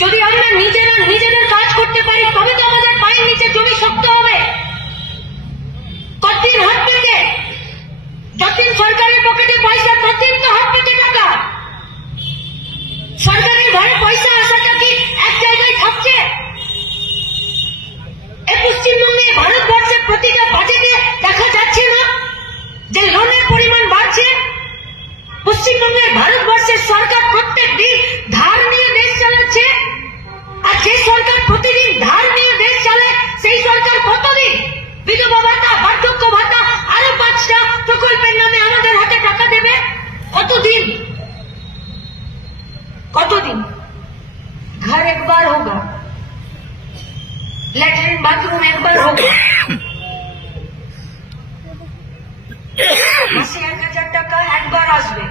যদি আমরা নিজেদের কাজ করতে পারি তবে তো আমাদের পায়ের নিচে জমি শক্ত হবে। কতদিন হাত পেতে? যতদিন সরকারের পকেটে পয়সা ততদিন তো হাত পেতে টাকা। সরকারের ঘরে পয়সা আসাটা কি এক জায়গায় থাকছে? পশ্চিমবঙ্গে ভারতবর্ষের প্রতিটা বাজেটে দেখা যাচ্ছে না যে লোনের পরিমাণ বাড়ছে? পশ্চিমবঙ্গের ভারতবর্ষের সরকার প্রত্যেক দিন ধার নিয়ে দেশ চালাচ্ছে। আর যে সরকার প্রতিদিন ধার নিয়ে দেশ চালায় সেই সরকার কতদিন বিধবা ভাতা, বার্ধক্য ভাতা, আরো 5টা প্রকল্পের নামে আমাদের হাতে টাকা দেবে? কতদিন? कतदिन? घर एक बार होगा, लैट्रिन बाथरूम एक बार होगा, मासे 1000 টাকা একবার আসবে।